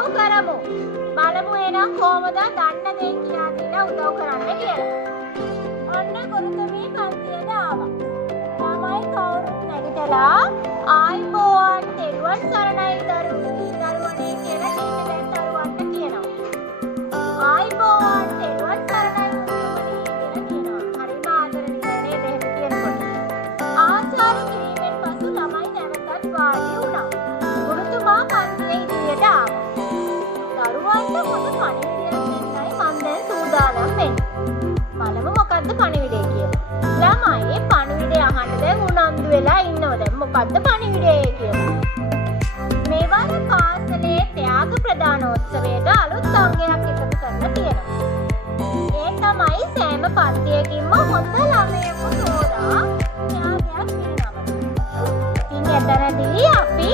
උදව් කරමු. බලමු එහෙනම් කොහොමද දන්න දේ කියා දීලා උදව් කරන්න කියලා. ඔන්න ගුරුතුමී පන්තියට ආවා. ළමයි කවුරුත් නැගිටලා ආයිබෝවන් තෙරුවන් සරණයි දරුවනේ කියලා ටීචර් දරුවන්ට කියනවා. ආයිබෝවන් තෙරුවන් සරණයි කියලා කියනවා. හරිම ආදරණීය නේද එහෙම කියනකොට. ආචාර කිරීමෙන් පසු ළමයි නැවතත් වාඩි වුණා. ගුරුතුමා පන්තියේ ඉදිරියට ආවා. දරුවන්ට පොත පණිවිඩයක් දෙන්නයි මං දැන් සූදානම් වෙන්නේ. බලමු මොකද්ද පණිවිඩය කියලා. ළමයි පණිවිඩය අහන්න දැන් උනන්දු වෙලා ඉන්නවා. දැන් මොකද්ද පණිවිඩය කියලා. මේවර පාසලේ ත්‍යාග ප්‍රදානෝත්සවයට අලුත් අංගයක් එකතු කරලා තියෙනවා. ඒ තමයි සෑම පන්තියකින්ම හොඳ ළමයෙකු තෝරා ත්‍යාගයක් පිරිනමනවා. ඉතින් එතනදී අපි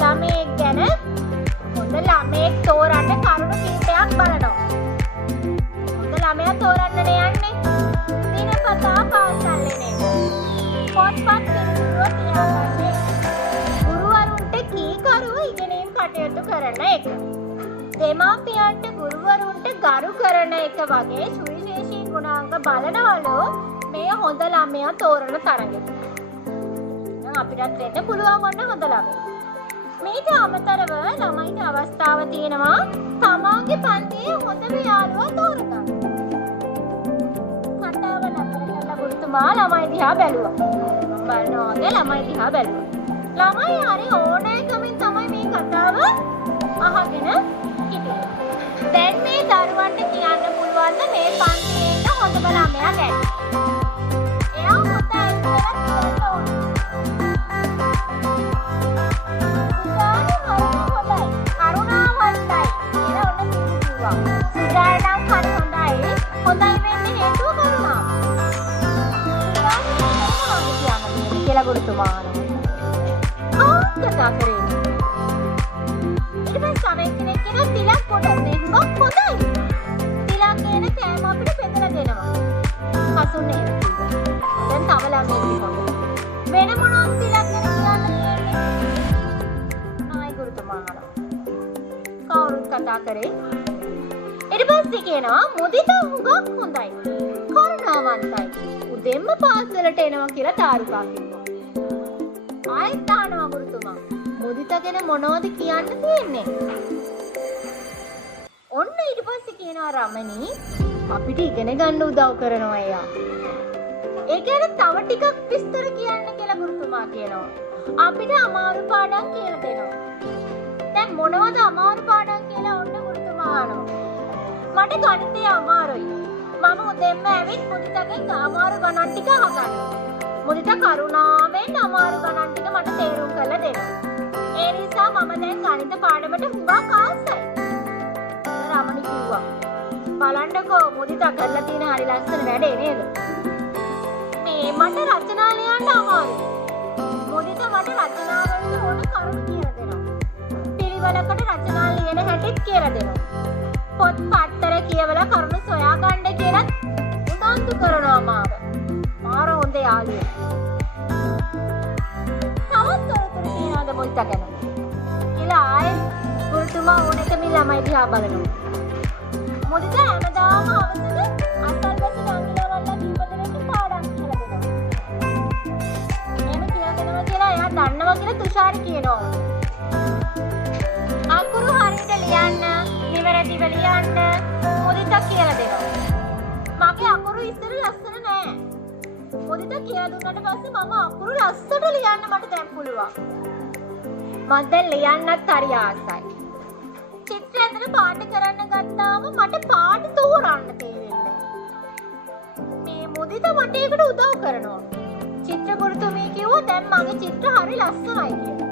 ළමයෙක් ගැන හොඳ ළමයෙක් තෝරන්න කරුණු කිහිපයක් බලනවා. හොඳ ළමයා තෝරන්න යන්නේ දිනපතා පාසල් එන්නේ. පොත්පත් පිළිතුරු තියාගන්නේ. ගුරුවරුන්ට කීකරුව ඉගෙනීම් කටයුතු කරන එක. දෙමාපියන්ට ගුරුවරුන්ට ගරු කරන එක වගේ සුවිශේෂී ගුණාංග බලනවලු මේ හොඳ ළමයා තෝරන තරගෙ. අපිටත් වෙන්න පුළුවන් ඔන්න හොඳ ළමයා. මේට අමතරව ළමයිට අවස්ථාව තියෙනවා තමාගේ පන්තියේ හොඳම යාළුවා තෝරගන්න. කතාව නතර කරලා ගුරුතුමා ළමයි දිහා බැලුවා. බලනවාගේ ළමයි දිහා බැලුවා. ළමයි හරි ඕනෑකමින් තමයි මේ කතාව අහගෙන හිටියේ. දැන් මේ දරුවන්ට කියන්න පුළුවන් මේ පන්තියේ ඉන්න හොඳම ළමයා ගැන. එයා හොඳයි කියලා කියන්න ඕනේ. ගුරුතුමා කතා කරේ. ඊට පස්සේ සමෙක් කෙනෙක් කියනවා තිලක් පොඩ දෙන්නක් හොඳයි. තිලක් කියන කෑම අපිට බෙදලා දෙනවා. හසුනේ කිව්වා. දැන් තව ළමෙක් කිව්වා. වෙන මොනවද තිලක් ගැන කියන්න තියෙන්නේ? ආයි ගුරුතුමා කවුරුත් කතා කරේ. ඊට පස්සේ කියනවා මුදිත හුඟක් හොඳයි. කරුණාවන්තයි. උදෙන්ම පාසලට එනවා කියලා තාරුකා කිව්වා. ආයෙත් අහනවා ගුරුතුමා මුදිත ගැන මොනවද කියන්න තියෙන්නේ? ඔන්න ඊට පස්සේ කියනවා රමණී අපිට ඉගෙන ගන්න උදව් කරනවා එයා. ඒ කියන්නේ තව ටිකක් විස්තර කියන්න කියලා ගුරුතුමා කියනවා. අපිට අමාරු පාඩම් කියලා දෙනවා. දැන් මොනවද අමාරු පාඩම් කියලා ඔන්න ගුරුතුමා අහනවා. මට ගණිතය අමාරුයි. මම උදෙන්ම ඇවිත් මුදිතගෙන් අමාරු ගණන් ටික අහගන්නවා. මුදිත කරුණාවෙන් අමාරු ගණන් ටික මට තේරුම් කරලා දෙනවා. ඒ නිසා මම දැන් ගණිත පාඩමට හුඟක් ආසයි. රමණි කිව්වා. බලන්නකෝ මුදිත කරලා තියෙන හරි ලස්සන වැඩේ නේද? මේ මට රචනා ලියන්න අමාරුයි. මුදිත මට රචනා වලට ඕන කරුණු කියලා දෙනවා. පිළිවෙලකට රචනා ලියන හැටිත් කියලා දෙනවා. පොත් පත්තර කියවලා කරුණු සොයා ගන්න කියලා උනන්දු කරනවා මාව. මාර හොඳ යාළුවෙක්. තවත් තොරතුරු කියනවාද මුදිත ගැන? කියලා ආයේ ගුරුතුමා ඕනෙකම ළමයි දිහා බලනවා. මුදිත හැමදාම අවසර අසල්වැසි ගංගිලවල්ලා දීපදෙනට පාඩම් කියලා දෙනවා. එහෙම කියලා දෙනවා කියලා එයා දන්නවා කියලා තුෂාරි කියනවා. අකුරු හරියට ලියන්න, නිවැරදිව ලියන්න මුදිත කියලා දෙනවා. මගේ අකුරු ඉස්සර ලස්සන නෑ. මුදිත කියලා දුන්නාට පස්සේ මම අකුරු ලස්සනට ලියන්න මට දැන් පුළුවන්. මම දැන් ලියන්නත් හරි ආසයි. චිත්‍ර ඇඳලා පාට කරන්න ගත්තාම මට පාට තෝරන්න තේරෙන්නේ. මේ මුදිත මට ඒකට උදව් කරනවා. චිත්‍ර ගුරුතුමී කිව්වා දැන් මගේ චිත්‍ර හරි ලස්සනයි කියලා.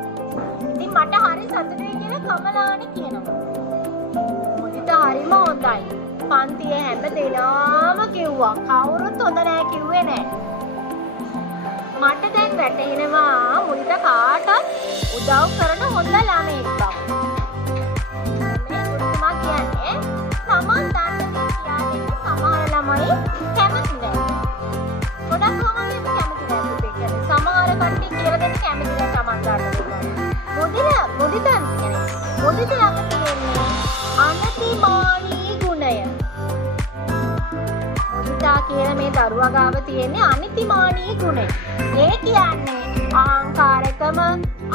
ඉතින් මට හරි සතුටුයි කියලා කමලානි කියනවා. මුදිත හරිම හොඳයි. පන්තියේ හැම දෙනාම කිව්වා. කවුරුත් හොඳ නෑ කිව්වේ නෑ. මට දැන් වැටහෙනවා මුදිත කාටත් උදව් කරන හොඳ ළමෙක් බව. මේ ගුරුතුමා කියන්නේ තමන් දන්න දේ කියා දෙන්න සමහර ළමයි කැමති නෑ. ගොඩක් ළමයි කැමති නෑ පුතේ. සමහර කට්ටිය කියලා දෙන්න කැමති නෑ තමන් දන්න දේ. මුදිත ළඟ තියෙන්නේ දරුවා ගාව තියෙන්නේ අනිතිමානී ගුණය. ඒ කියන්නේ අහංකාරකම,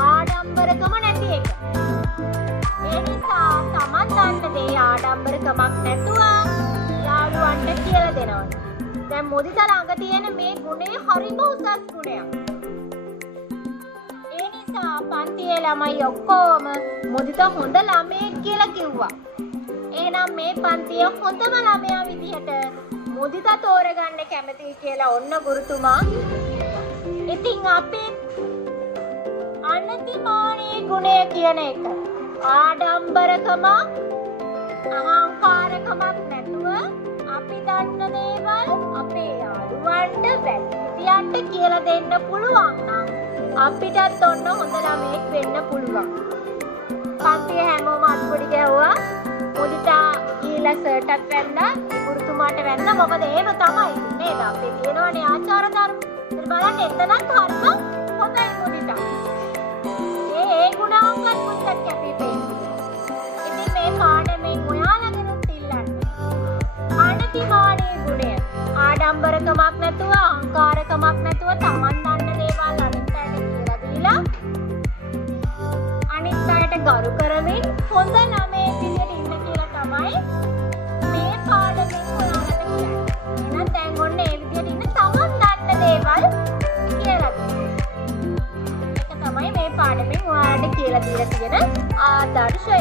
ආඩම්බරකම නැති එක. ඒ නිසා තමන් දන්න දේ ආඩම්බරකමක් නැතුව යාළුවන්ට කියලා දෙනවා. දැන් මුදිතා ළඟ තියෙන මේ ගුණය හරිම උසස් ගුණයක්. ඒ නිසා පන්තියේ ළමයි ඔක්කොම මුදිතා හොඳ ළමයෙක් කියලා කිව්වා. එහෙනම් මේ පන්තියේ හොඳම ළමයා විදිහට මුදිතා තෝරගන්න කැමතියි කියලා ඔන්න ගුරුතුමා. ඉතින් අපි අනතිමානී ගුණය කියන එක ආඩම්බරකම, අහංකාරකමක් නැතුව අපි දන්න දේවල් අපේ යාළුවන්ට වැඩිහිටියන්ට කියලා දෙන්න පුළුවන් නම් අපිටත් ඔන්න හොඳ ළමයෙක් වෙන්න පුළුවන්. පන්තියේ හැමෝම අත්පොඩි ගැව්වා. මුදිතා ඊළඟ සර්ටත් වැන්නා, ගුරුතුමාට වැන්නා. මොකද එහෙම තමයි නේද? අපේ තියෙනවනේ ආචාර ධර්ම. ඉතින් බලන්න එතනත් හරිම හොඳයි මුදිතා. ඒ ගුණාංගත් මුදිතත් කැපිපෙන්නේ. ඉතින් මේ පාඩමෙන් ඔයාලගෙනුත් ඉල්ලන්න. අනතිමානී ගුණය. ආඩම්බරකමක් නැතුව, අහංකාරකමක් නැතුව තමන් දන්න දේවල් අනිත් අයට කියලා දීලා අනිත් අයට ගරු කරමින් හොඳ ළමයෙක් විදියට ඉන්න කියලා තමයි මේ පාඩමෙන් ඔයාලට කියන්නේ. එහෙනම් දැන් ඔන්න ඒ විදියට ඉන්න තමන් දන්න දේවල් කියලා දෙන්න. ඒක තමයි මේ පාඩමෙන් ඔයාලට කියලා දීලා තියෙන ආදර්ශය.